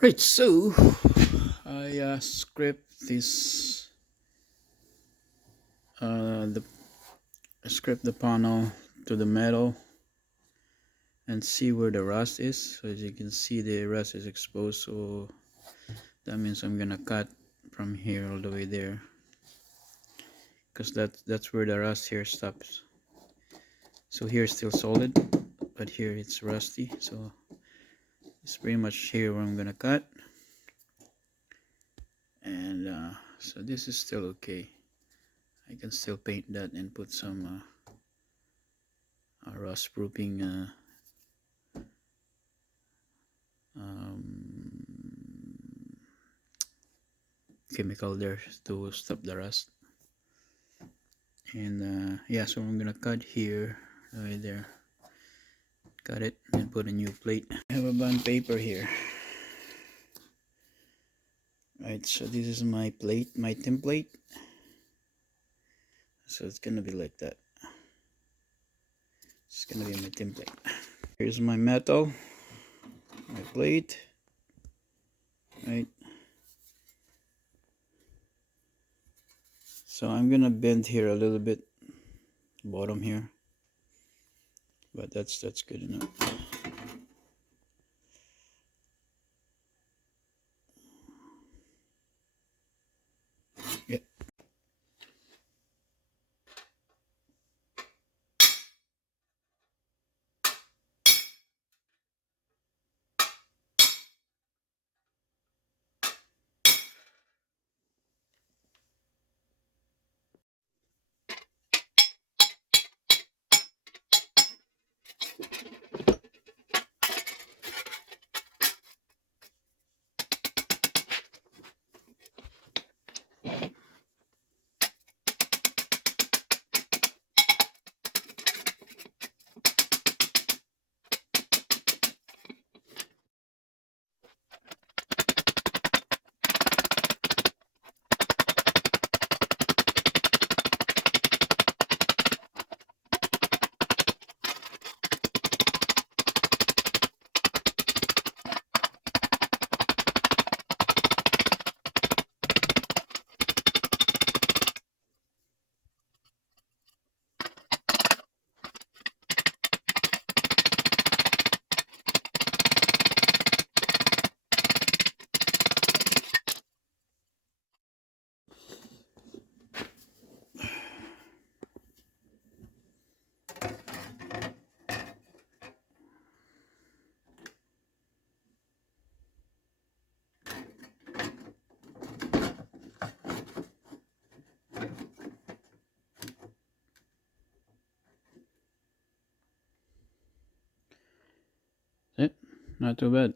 Right, so I script this the I script the panel to the metal and see where the rust is. So as you can see, the rust is exposed, so that means I'm gonna cut from here all the way there, because that's where the rust here stops. So here it's still solid, but here it's rusty, so it's pretty much here where I'm gonna cut. And so this is still okay. I can still paint that and put some rust proofing chemical there to stop the rust. And yeah, so I'm gonna cut here, right there, cut it and put a new plate. I have a bond paper here. Right, so this is my plate, my template. So it's gonna be like that. It's gonna be my template. Here's my metal, my plate, right? So I'm gonna bend here a little bit, bottom here, but that's good enough. Yeah. That's it. Not too bad.